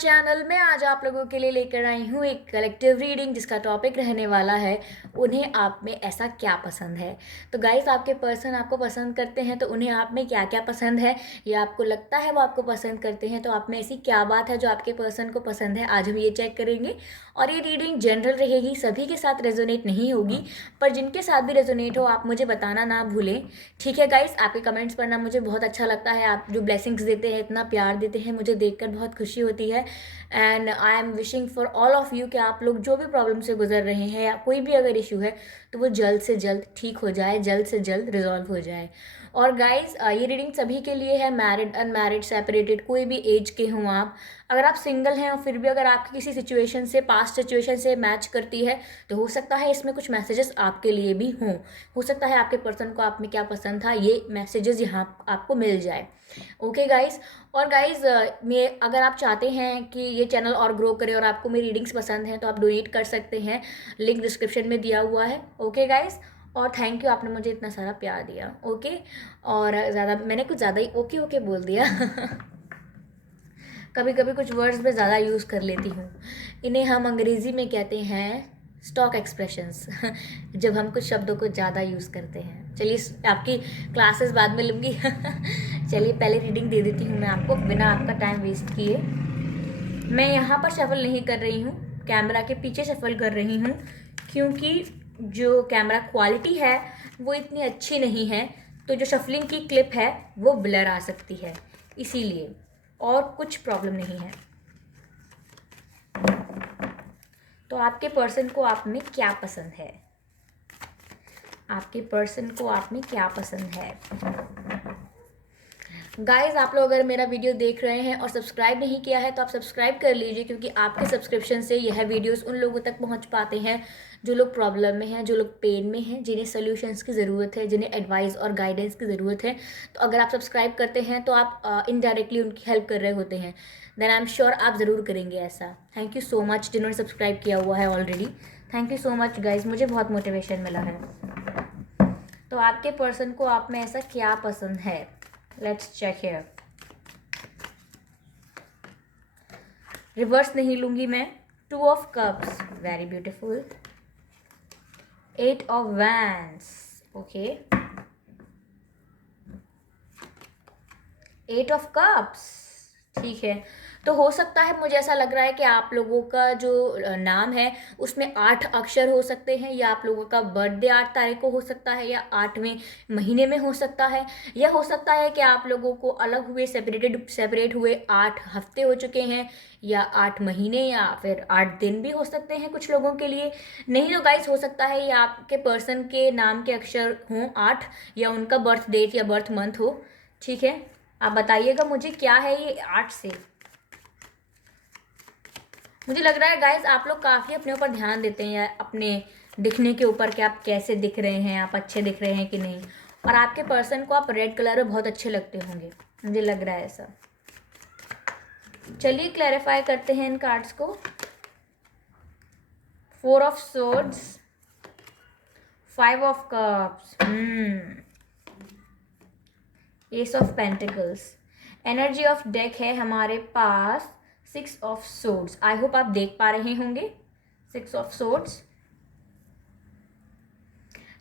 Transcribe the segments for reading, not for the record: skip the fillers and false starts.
Channel में आज आप लोगों के लिए लेकर आई हूँ एक कलेक्टिव रीडिंग जिसका टॉपिक रहने वाला है उन्हें आप में ऐसा क्या पसंद है। तो गाइस, आपके पर्सन आपको पसंद करते हैं तो उन्हें आप में क्या क्या पसंद है, या आपको लगता है वो आपको पसंद करते हैं तो आप में ऐसी क्या बात है जो आपके पर्सन को पसंद है, आज हम ये चेक करेंगे। और ये रीडिंग जनरल रहेगी, सभी के साथ रेजोनेट नहीं होगी, पर जिनके साथ भी रेजोनेट हो आप मुझे बताना ना भूलें। ठीक है गाइस, आपके कमेंट्स पढ़ना मुझे बहुत अच्छा लगता है। आप जो ब्लेसिंग्स देते हैं, इतना प्यार देते हैं, मुझे देखकर बहुत खुशी होती है। And I am wishing for all of you कि आप लोग जो भी प्रॉब्लम से गुजर रहे हैं या कोई भी अगर इशू है तो वो जल्द से जल्द ठीक हो जाए, जल्द से जल्द रिजॉल्व हो जाए। और गाइस, ये रीडिंग सभी के लिए है, मैरिड, अनमैरिड, सेपरेटेड, कोई भी एज के हों आप। अगर आप सिंगल हैं और फिर भी अगर आपकी किसी सिचुएशन से, पास्ट सिचुएशन से मैच करती है तो हो सकता है इसमें कुछ मैसेजेस आपके लिए भी हों। हो सकता है आपके पर्सन को आप में क्या पसंद था, ये मैसेजेस यहाँ आपको मिल जाए। Okay guys. और गाइस, मैं अगर आप चाहते हैं कि ये चैनल और ग्रो करे और आपको मेरी रीडिंग्स पसंद हैं तो आप डोनेट कर सकते हैं, लिंक डिस्क्रिप्शन में दिया हुआ है। ओके गाइस, और थैंक यू, आपने मुझे इतना सारा प्यार दिया। ओके, और ज़्यादा मैंने कुछ ज़्यादा ही ओके ओके बोल दिया कभी कभी कुछ वर्ड्स में ज़्यादा यूज़ कर लेती हूँ। इन्हें हम अंग्रेज़ी में कहते हैं स्टॉक एक्सप्रेशंस जब हम कुछ शब्दों को ज़्यादा यूज़ करते हैं। चलिए, आपकी क्लासेस बाद में लूँगी चलिए पहले रीडिंग दे देती हूँ मैं आपको बिना आपका टाइम वेस्ट किए। मैं यहाँ पर शफल नहीं कर रही हूँ, कैमरा के पीछे शफल कर रही हूँ, क्योंकि जो कैमरा क्वालिटी है वो इतनी अच्छी नहीं है, तो जो शफलिंग की क्लिप है वो ब्लर आ सकती है, इसीलिए, और कुछ प्रॉब्लम नहीं है। तो आपके पर्सन को आप में क्या पसंद है, आपके पर्सन को आप में क्या पसंद है। गाइस, आप लोग अगर मेरा वीडियो देख रहे हैं और सब्सक्राइब नहीं किया है तो आप सब्सक्राइब कर लीजिए, क्योंकि आपके सब्सक्रिप्शन से यह वीडियोस उन लोगों तक पहुंच पाते हैं जो लोग प्रॉब्लम में हैं, जो लोग पेन में हैं, जिन्हें सॉल्यूशंस की ज़रूरत है, जिन्हें एडवाइस और गाइडेंस की ज़रूरत है। तो अगर आप सब्सक्राइब करते हैं तो आप इनडायरेक्टली उनकी हेल्प कर रहे होते हैं। देन आई एम श्योर आप ज़रूर करेंगे ऐसा। थैंक यू सो मच जिन्होंने सब्सक्राइब किया हुआ है already. Thank you so much guys, मुझे बहुत मोटिवेशन मिला है। तो आपके पर्सन को आप में ऐसा क्या पसंद है, लेट्स चेक हियर। रिवर्स नहीं लूंगी मैं। 2 of cups, very beautiful. 8 of wands, okay. 8 of cups, ठीक है। तो हो सकता है, मुझे ऐसा लग रहा है कि आप लोगों का जो नाम है उसमें 8 अक्षर हो सकते हैं, या आप लोगों का बर्थडे 8 तारीख को हो सकता है, या 8वें महीने में हो सकता है, या हो सकता है कि आप लोगों को अलग हुए, सेपरेट हुए 8 हफ्ते हो चुके हैं, या 8 महीने, या फिर 8 दिन भी हो सकते हैं कुछ लोगों के लिए। नहीं तो गाइस, हो सकता है ये आपके पर्सन के नाम के अक्षर हों 8, या उनका बर्थ डेट या बर्थ मंथ हो। ठीक है, आप बताइएगा मुझे क्या है ये 8 से। मुझे लग रहा है गाइज, आप लोग काफ़ी अपने ऊपर ध्यान देते हैं, या अपने दिखने के ऊपर कि आप कैसे दिख रहे हैं, आप अच्छे दिख रहे हैं कि नहीं। और आपके पर्सन को आप रेड कलर में बहुत अच्छे लगते होंगे, मुझे लग रहा है ऐसा। चलिए क्लैरिफाई करते हैं इन कार्ड्स को। 4 of swords, 5 of cups, S of pentacles. Energy of deck है हमारे पास 6 ऑफ सोर्ड्स। आई होप आप देख पा रहे होंगे 6 ऑफ सोर्ड्स।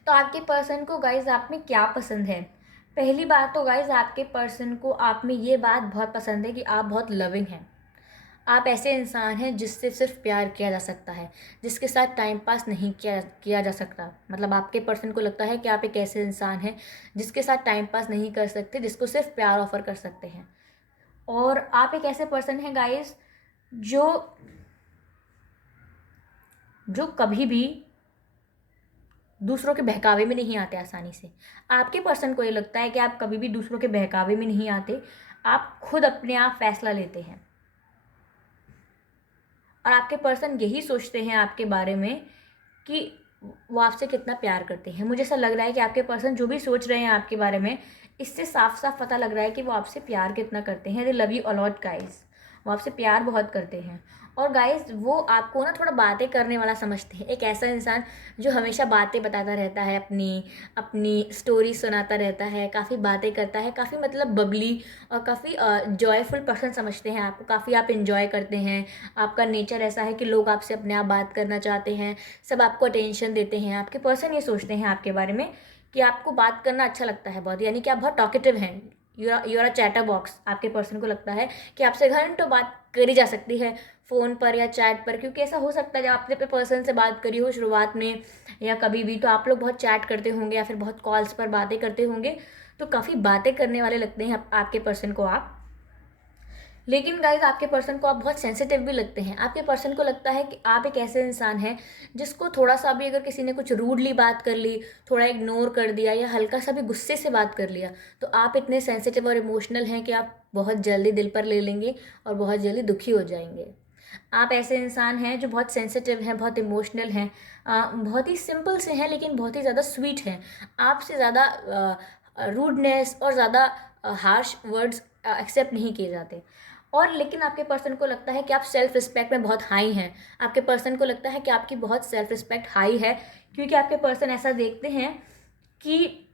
तो आपके पर्सन को गाइज आप में क्या पसंद है। पहली बात तो गाइज, आपके पर्सन को आप में ये बात बहुत पसंद है कि आप बहुत लविंग हैं। आप ऐसे इंसान हैं जिससे सिर्फ प्यार किया जा सकता है, जिसके साथ टाइम पास नहीं किया जा सकता। मतलब आपके पर्सन को लगता है कि आप एक ऐसे इंसान हैं जिसके साथ टाइम पास नहीं कर सकते, जिसको सिर्फ प्यार ऑफर कर सकते हैं। और आप एक ऐसे पर्सन हैं गाइस जो कभी भी दूसरों के बहकावे में नहीं आते आसानी से। आपके पर्सन को ये लगता है कि आप कभी भी दूसरों के बहकावे में नहीं आते, आप खुद अपने आप फैसला लेते हैं। और आपके पर्सन यही सोचते हैं आपके बारे में कि वो आपसे कितना प्यार करते हैं। मुझे ऐसा लग रहा है कि आपके पर्सन जो भी सोच रहे हैं आपके बारे में, इससे साफ साफ पता लग रहा है कि वो आपसे प्यार कितना करते हैं। दे लव यू अलॉट गाइस, वो आपसे प्यार बहुत करते हैं। और गाइस वो आपको ना थोड़ा बातें करने वाला समझते हैं, एक ऐसा इंसान जो हमेशा बातें बताता रहता है, अपनी अपनी स्टोरी सुनाता रहता है, काफ़ी बातें करता है, काफ़ी मतलब बबली और काफ़ी जॉयफुल पर्सन समझते हैं आपको, काफ़ी आप इन्जॉय करते हैं। आपका नेचर ऐसा है कि लोग आपसे अपने आप बात करना चाहते हैं, सब आपको अटेंशन देते हैं। आपके पर्सन ये सोचते हैं आपके बारे में कि आपको बात करना अच्छा लगता है बहुत, यानी कि आप बहुत टॉकेटिव हैं, you are a chatterbox. आपके पर्सन को लगता है कि आपसे घंटों बात करी जा सकती है फ़ोन पर या चैट पर, क्योंकि ऐसा हो सकता है जब आपने अपने पर्सन से बात करी हो शुरुआत में या कभी भी, तो आप लोग बहुत चैट करते होंगे या फिर बहुत कॉल्स पर बातें करते होंगे, तो काफ़ी बातें करने वाले लगते हैं आपके पर्सन को आप। लेकिन गाइज आपके पर्सन को आप बहुत सेंसिटिव भी लगते हैं। आपके पर्सन को लगता है कि आप एक ऐसे इंसान हैं जिसको थोड़ा सा भी अगर किसी ने कुछ रूडली बात कर ली, थोड़ा इग्नोर कर दिया या हल्का सा भी गुस्से से बात कर लिया, तो आप इतने सेंसिटिव और इमोशनल हैं कि आप बहुत जल्दी दिल पर ले लेंगे और बहुत जल्दी दुखी हो जाएंगे। आप ऐसे इंसान हैं जो बहुत सेंसिटिव हैं, बहुत इमोशनल हैं, बहुत ही सिंपल से हैं लेकिन बहुत ही ज़्यादा स्वीट हैं। आपसे ज़्यादा रूडनेस और ज़्यादा हार्श वर्ड्स एक्सेप्ट नहीं किए जाते। और लेकिन आपके पर्सन को लगता है कि आप सेल्फ रिस्पेक्ट में बहुत हाई हैं। आपके पर्सन को लगता है कि आपकी बहुत सेल्फ रिस्पेक्ट हाई है, क्योंकि आपके पर्सन ऐसा देखते हैं कि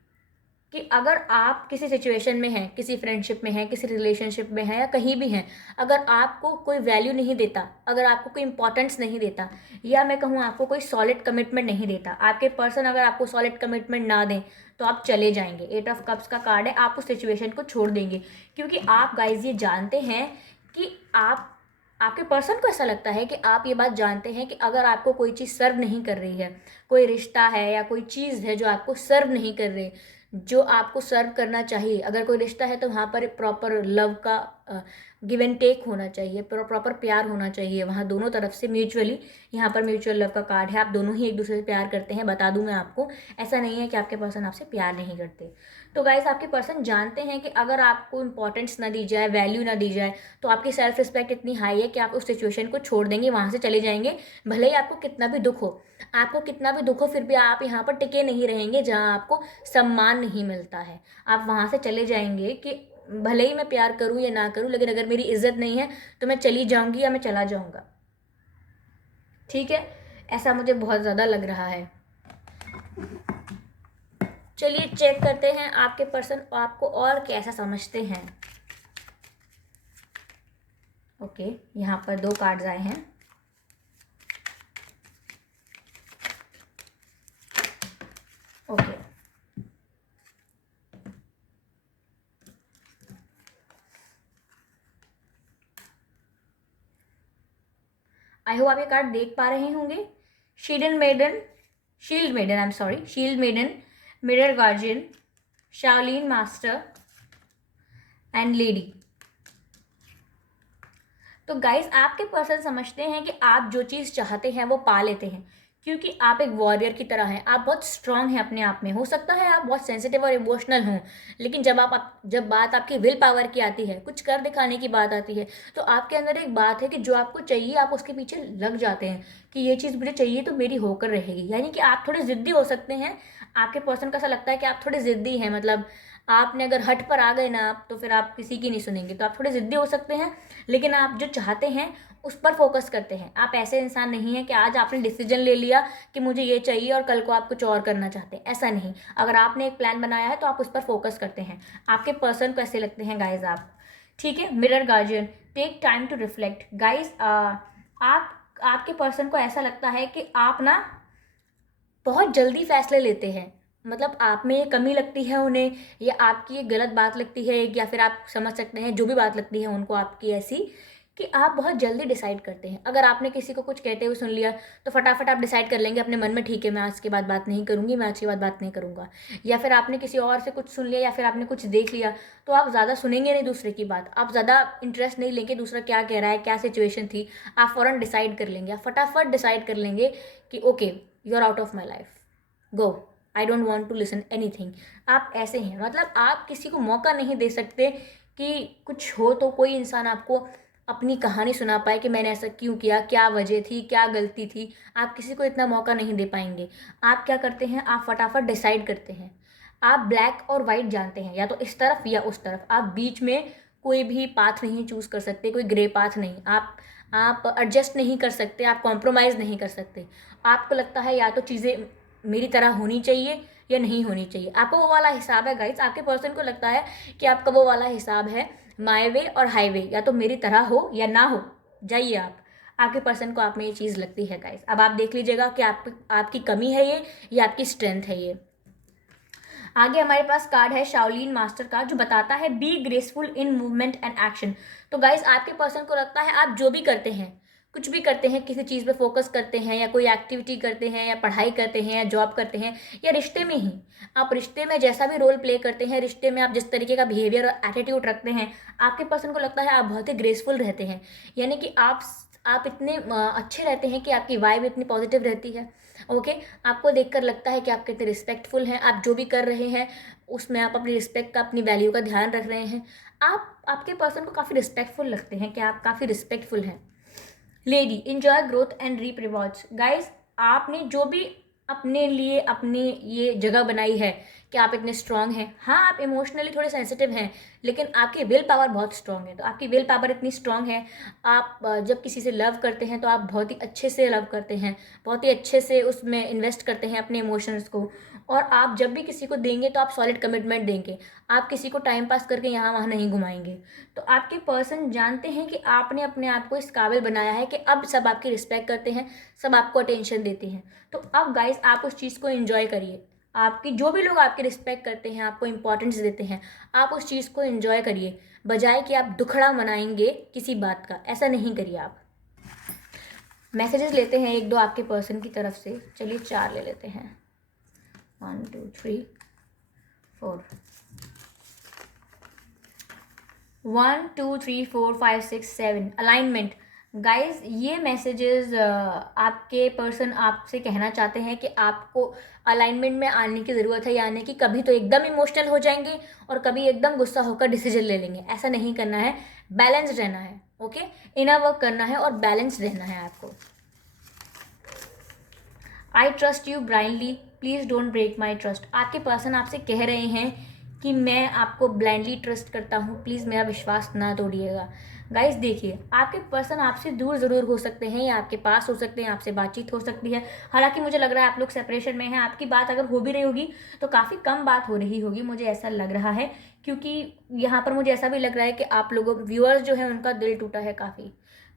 अगर आप किसी सिचुएशन में हैं, किसी फ्रेंडशिप में हैं, किसी रिलेशनशिप में हैं या कहीं भी हैं, अगर आपको कोई वैल्यू नहीं देता, अगर आपको कोई इंपॉर्टेंस नहीं देता, या मैं कहूँ आपको कोई सॉलिड कमिटमेंट नहीं देता, आपके पर्सन अगर आपको सॉलिड कमिटमेंट ना दें, तो आप चले जाएंगे। 8 ऑफ कप्स का कार्ड है, आप उस सिचुएशन को छोड़ देंगे, क्योंकि आप गाइज ये जानते हैं कि आपके पर्सन को ऐसा लगता है कि आप ये बात जानते हैं कि अगर आपको कोई चीज़ सर्व नहीं कर रही है, कोई रिश्ता है या कोई चीज़ है जो आपको सर्व नहीं कर रही, जो आपको सर्व करना चाहिए, अगर कोई रिश्ता है तो वहाँ पर प्रॉपर लव का गिव एंड टेक होना चाहिए, प्रॉपर प्यार होना चाहिए वहाँ दोनों तरफ से म्यूचुअली। यहाँ पर म्यूचुअल लव का कार्ड है, आप दोनों ही एक दूसरे से प्यार करते हैं, बता दूँ मैं आपको, ऐसा नहीं है कि आपके पर्सन आपसे प्यार नहीं करते। तो गाइस आपके पर्सन जानते हैं कि अगर आपको इंपॉर्टेंस ना दी जाए, वैल्यू ना दी जाए, तो आपकी सेल्फ रिस्पेक्ट इतनी हाई है कि आप उस सिचुएशन को छोड़ देंगे, वहाँ से चले जाएंगे। भले ही आपको कितना भी दुख हो, आपको कितना भी दुख हो, फिर भी आप यहाँ पर टिके नहीं रहेंगे जहाँ आपको सम्मान नहीं मिलता है। आप वहाँ से चले जाएंगे कि भले ही मैं प्यार करूँ या ना करूँ, लेकिन अगर मेरी इज्जत नहीं है तो मैं चली जाऊँगी या मैं चला जाऊँगा। ठीक है, ऐसा मुझे बहुत ज़्यादा लग रहा है। चलिए चेक करते हैं आपके पर्सन आपको और कैसा समझते हैं। ओके, यहाँ पर 2 कार्ड्स आए हैं। ओके, आई होप आप ये कार्ड देख पा रहे होंगे। Shield maiden, I am sorry, shield maiden, mirror guardian, Shaolin master and lady. तो गाइज आपके पर्सन समझते हैं कि आप जो चीज़ चाहते हैं वो पा लेते हैं, क्योंकि आप एक वॉरियर की तरह हैं, आप बहुत स्ट्रांग हैं अपने आप में। हो सकता है आप बहुत सेंसिटिव और इमोशनल हों, लेकिन जब बात आपकी विल पावर की आती है, कुछ कर दिखाने की बात आती है, तो आपके अंदर एक बात है कि जो आपको चाहिए आप उसके पीछे लग जाते हैं कि ये चीज़ मुझे चाहिए तो मेरी होकर रहेगी। यानी कि आप थोड़े ज़िद्दी हो सकते हैं। आपके पर्सन का ऐसा लगता है कि आप थोड़े ज़िद्दी हैं, मतलब आपने अगर हट पर आ गए ना आप, तो फिर आप किसी की नहीं सुनेंगे, तो आप थोड़े ज़िद्दी हो सकते हैं। लेकिन आप जो चाहते हैं उस पर फोकस करते हैं। आप ऐसे इंसान नहीं हैं कि आज आपने डिसीजन ले लिया कि मुझे ये चाहिए और कल को आप कुछ और करना चाहते हैं, ऐसा नहीं। अगर आपने एक प्लान बनाया है तो आप उस पर फोकस करते हैं। आपके पर्सन को ऐसे लगते हैं गाइज आप। ठीक है, mirror guardian, take time to reflect. Guys आपके पर्सन को ऐसा लगता है कि आप ना बहुत जल्दी फैसले लेते हैं, मतलब आप में ये कमी लगती है उन्हें, या आपकी ये गलत बात लगती है, या फिर आप समझ सकते हैं जो भी बात लगती है उनको आपकी ऐसी, कि आप बहुत जल्दी डिसाइड करते हैं। अगर आपने किसी को कुछ कहते हुए सुन लिया तो फटाफट आप डिसाइड कर लेंगे अपने मन में, ठीक है मैं आज के बाद बात नहीं करूँगी, मैं आज के बाद बात नहीं करूँगा। या फिर आपने किसी और से कुछ सुन लिया या फिर आपने कुछ देख लिया, तो आप ज़्यादा सुनेंगे नहीं दूसरे की बात, आप ज़्यादा इंटरेस्ट नहीं लेंगे दूसरा क्या कह रहा है, क्या सिचुएशन थी। आप फ़ौरन डिसाइड कर लेंगे, आप फटाफट डिसाइड कर लेंगे कि okay you are out of my life, go, I don't want to listen anything. आप ऐसे हैं, मतलब आप किसी को मौका नहीं दे सकते कि कुछ हो तो कोई इंसान आपको अपनी कहानी सुना पाए कि मैंने ऐसा क्यों किया, क्या वजह थी, क्या गलती थी। आप किसी को इतना मौका नहीं दे पाएंगे। आप क्या करते हैं, आप फटाफट डिसाइड करते हैं। आप ब्लैक और वाइट जानते हैं, या तो इस तरफ या उस तरफ, आप बीच में कोई भी पाथ नहीं चूज़ कर सकते, कोई ग्रे पाथ नहीं। आप एडजस्ट नहीं कर सकते, आप कॉम्प्रोमाइज़ नहीं कर सकते। आपको लगता है या तो चीज़ें मेरी तरह होनी चाहिए या नहीं होनी चाहिए। आपका वो वाला हिसाब है गाइस, आपके पर्सन को लगता है कि आपका वो वाला हिसाब है माय वे और हाईवे, या तो मेरी तरह हो या ना हो, जाइए आप। आपके पर्सन को आप में ये चीज़ लगती है गाइस। अब आप देख लीजिएगा कि आपकी कमी है ये या आपकी स्ट्रेंथ है ये। आगे हमारे पास कार्ड है शाओलिन मास्टर का, जो बताता है be graceful in movement and action. तो गाइस आपके पर्सन को लगता है आप जो भी करते हैं, कुछ भी करते हैं, किसी चीज़ पे फोकस करते हैं या कोई एक्टिविटी करते हैं या पढ़ाई करते हैं या जॉब करते हैं या रिश्ते में ही, आप रिश्ते में जैसा भी रोल प्ले करते हैं, रिश्ते में आप जिस तरीके का बिहेवियर और एटीट्यूड रखते हैं, आपके पर्सन को लगता है आप बहुत ही ग्रेसफुल रहते हैं। यानी कि आप इतने अच्छे रहते हैं कि आपकी वाइब इतनी पॉजिटिव रहती है। ओके, आपको देखकर लगता है कि आप कितने रिस्पेक्टफुल हैं, आप जो भी कर रहे हैं उसमें आप अपनी रिस्पेक्ट का, अपनी वैल्यू का ध्यान रख रहे हैं। आपके पर्सन को काफ़ी रिस्पेक्टफुल लगते हैं कि आप काफ़ी रिस्पेक्टफुल हैं। Lady enjoy growth and reap rewards. Guys आपने जो भी अपने लिए अपनी ये जगह बनाई है कि आप इतने स्ट्रांग हैं, हाँ आप इमोशनली थोड़े सेंसिटिव हैं, लेकिन आपकी विल पावर बहुत स्ट्रांग है। तो आपकी विल पावर इतनी स्ट्रांग है, आप जब किसी से लव करते हैं तो आप बहुत ही अच्छे से लव करते हैं, बहुत ही अच्छे से उसमें इन्वेस्ट करते हैं अपने इमोशंस को। और आप जब भी किसी को देंगे तो आप सॉलिड कमिटमेंट देंगे, आप किसी को टाइम पास करके यहाँ वहाँ नहीं घुमाएंगे। तो आपके पर्सन जानते हैं कि आपने अपने आप को इस काबिल बनाया है कि अब सब आपकी रिस्पेक्ट करते हैं, सब आपको अटेंशन देते हैं। तो अब गाइस आप उस चीज़ को एंजॉय करिए। आपकी जो भी लोग आपकी रिस्पेक्ट करते हैं, आपको इंपॉर्टेंस देते हैं, आप उस चीज़ को एंजॉय करिए, बजाय कि आप दुखड़ा मनाएंगे किसी बात का। ऐसा नहीं करिए आप। मैसेजेस लेते हैं एक दो आपके पर्सन की तरफ से। चलिए 4 ले लेते हैं। 1 2 3 4 1 2 3 4 5 6 7 अलाइनमेंट। गाइज ये मैसेजेस आपके पर्सन आपसे कहना चाहते हैं कि आपको अलाइनमेंट में आने की ज़रूरत है। यानी कि कभी तो एकदम इमोशनल हो जाएंगे और कभी एकदम गुस्सा होकर डिसीजन ले लेंगे। ऐसा नहीं करना है, बैलेंस रहना है। ओके, इनर वर्क करना है और बैलेंस रहना है आपको। I trust you blindly, please don't break my trust. आपके पर्सन आपसे कह रहे हैं कि मैं आपको ब्लाइंडली ट्रस्ट करता हूँ, प्लीज़ मेरा विश्वास ना तोड़िएगा। गाइस देखिए, आपके पर्सन आपसे दूर ज़रूर हो सकते हैं या आपके पास हो सकते हैं, आपसे बातचीत हो सकती है। हालांकि मुझे लग रहा है आप लोग सेपरेशन में हैं। आपकी बात अगर हो भी रही होगी तो काफ़ी कम बात हो रही होगी, मुझे ऐसा लग रहा है। क्योंकि यहाँ पर मुझे ऐसा भी लग रहा है कि आप लोगों व्यूअर्स जो है उनका दिल टूटा है,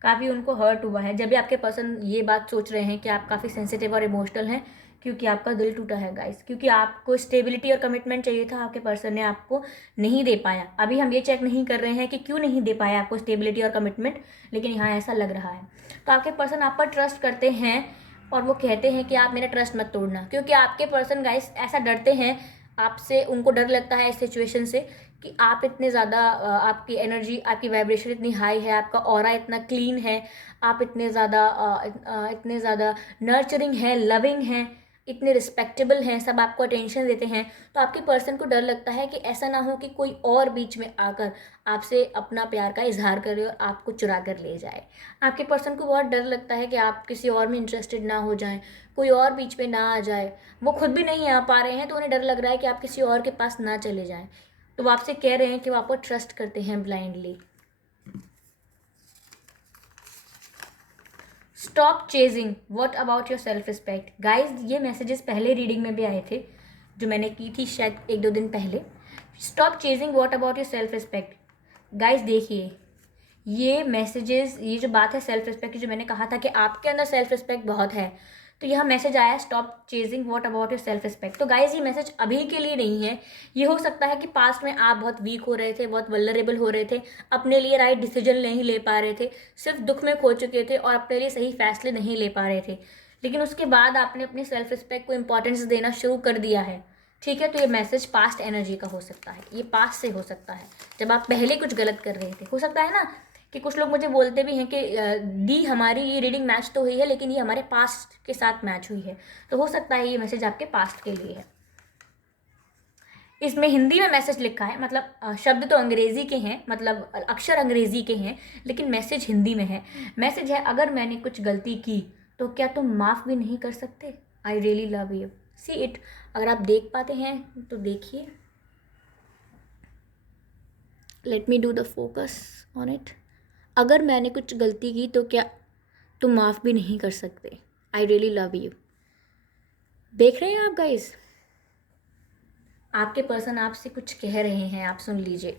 काफ़ी उनको हर्ट हुआ है जब भी आपके पर्सन ये बात सोच रहे हैं कि आप काफ़ी सेंसिटिव और इमोशनल हैं, क्योंकि आपका दिल टूटा है गाइस। क्योंकि आपको स्टेबिलिटी और कमिटमेंट चाहिए था, आपके पर्सन ने आपको नहीं दे पाया। अभी हम ये चेक नहीं कर रहे हैं कि क्यों नहीं दे पाया आपको स्टेबिलिटी और कमिटमेंट, लेकिन यहाँ ऐसा लग रहा है। तो आपके पर्सन आप पर ट्रस्ट करते हैं और वो कहते हैं कि आप मेरा ट्रस्ट मत तोड़ना। क्योंकि आपके पर्सन गाइस ऐसा डरते हैं आपसे, उनको डर लगता है इस सिचुएशन से कि आप इतने ज़्यादा, आपकी एनर्जी, आपकी वाइब्रेशन इतनी हाई है, आपका ऑरा इतना क्लीन है, आप इतने ज़्यादा नर्चरिंग हैं, लविंग हैं, इतने रिस्पेक्टेबल हैं, सब आपको अटेंशन देते हैं। तो आपके पर्सन को डर लगता है कि ऐसा ना हो कि कोई और बीच में आकर आपसे अपना प्यार का इजहार करे और आपको चुरा कर ले जाए। आपके पर्सन को बहुत डर लगता है कि आप किसी और में इंटरेस्टेड ना हो जाएं, कोई और बीच में ना आ जाए। वो खुद भी नहीं आ पा रहे हैं तो उन्हें डर लग रहा है कि आप किसी और के पास ना चले जाएं। तो वो आपसे कह रहे हैं कि वो आपको ट्रस्ट करते हैं blindly. Stop chasing, what about your self respect. Guys ये मैसेजेस पहले रीडिंग में भी आए थे जो मैंने की थी शायद 1-2 दिन पहले। Stop chasing, what about your self respect. Guys देखिए, ये मैसेजेस, ये जो बात है सेल्फ रिस्पेक्ट की, जो मैंने कहा था कि आपके अंदर सेल्फ रिस्पेक्ट बहुत है, तो यह मैसेज आया stop chasing what about your self respect. तो गाइज ये मैसेज अभी के लिए नहीं है। ये हो सकता है कि पास्ट में आप बहुत वीक हो रहे थे, बहुत वल्नरेबल हो रहे थे, अपने लिए राइट डिसीजन नहीं ले पा रहे थे, सिर्फ दुख में खो चुके थे और अपने लिए सही फैसले नहीं ले पा रहे थे। लेकिन उसके बाद आपने अपनी सेल्फ रिस्पेक्ट को इंपॉर्टेंस देना शुरू कर दिया है। ठीक है, तो ये मैसेज पास्ट एनर्जी का हो सकता है, ये पास्ट से हो सकता है, जब आप पहले कुछ गलत कर रहे थे। हो सकता है ना कि कुछ लोग मुझे बोलते भी हैं कि दी हमारी ये रीडिंग मैच तो हुई है लेकिन ये हमारे पास्ट के साथ मैच हुई है। तो हो सकता है ये मैसेज आपके पास्ट के लिए है। इसमें हिंदी में मैसेज लिखा है, मतलब शब्द तो अंग्रेजी के हैं, मतलब अक्षर अंग्रेजी के हैं, लेकिन मैसेज हिंदी में है। मैसेज है, अगर मैंने कुछ गलती की तो क्या तुम माफ़ भी नहीं कर सकते? I really love you, see it. अगर आप देख पाते हैं तो देखिए, let me do the focus on it. अगर मैंने कुछ गलती की तो क्या तुम माफ़ भी नहीं कर सकते? I really love you. देख रहे हैं आप गाइस, आपके पर्सन आपसे कुछ कह रहे हैं, आप सुन लीजिए।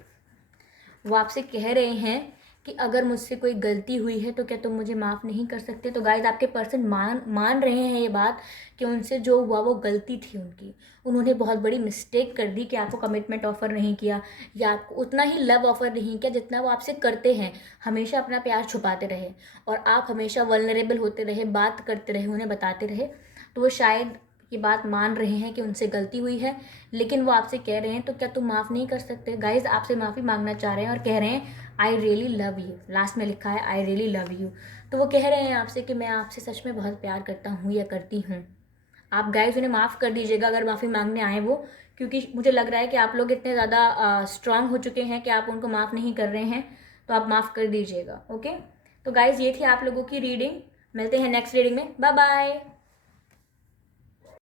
वो आपसे कह रहे हैं कि अगर मुझसे कोई गलती हुई है तो क्या तुम मुझे माफ़ नहीं कर सकते? तो गाइस आपके पर्सन मान रहे हैं ये बात कि उनसे जो हुआ वो गलती थी उनकी। उन्होंने बहुत बड़ी मिस्टेक कर दी कि आपको कमिटमेंट ऑफ़र नहीं किया या आपको उतना ही लव ऑफ़र नहीं किया जितना वो आपसे करते हैं। हमेशा अपना प्यार छुपाते रहे और आप हमेशा वल्नरेबल होते रहे, बात करते रहे, उन्हें बताते रहे। तो वो शायद ये बात मान रहे हैं कि उनसे गलती हुई है, लेकिन वो आपसे कह रहे हैं तो क्या तुम माफ़ नहीं कर सकते? गाइज आपसे माफ़ी मांगना चाह रहे हैं और कह रहे हैं I really love you. Last में लिखा है आई रियली लव यू। तो वो कह रहे हैं आपसे कि मैं आपसे सच में बहुत प्यार करता हूँ या करती हूँ। आप गाइज उन्हें माफ़ कर दीजिएगा अगर माफ़ी मांगने आए वो, क्योंकि मुझे लग रहा है कि आप लोग इतने ज़्यादा स्ट्रांग हो चुके हैं कि आप उनको माफ़ नहीं कर रहे हैं। तो आप माफ़ कर दीजिएगा। ओके, तो गाइज ये थी आप लोगों की रीडिंग। मिलते हैं नेक्स्ट रीडिंग में। Bye bye.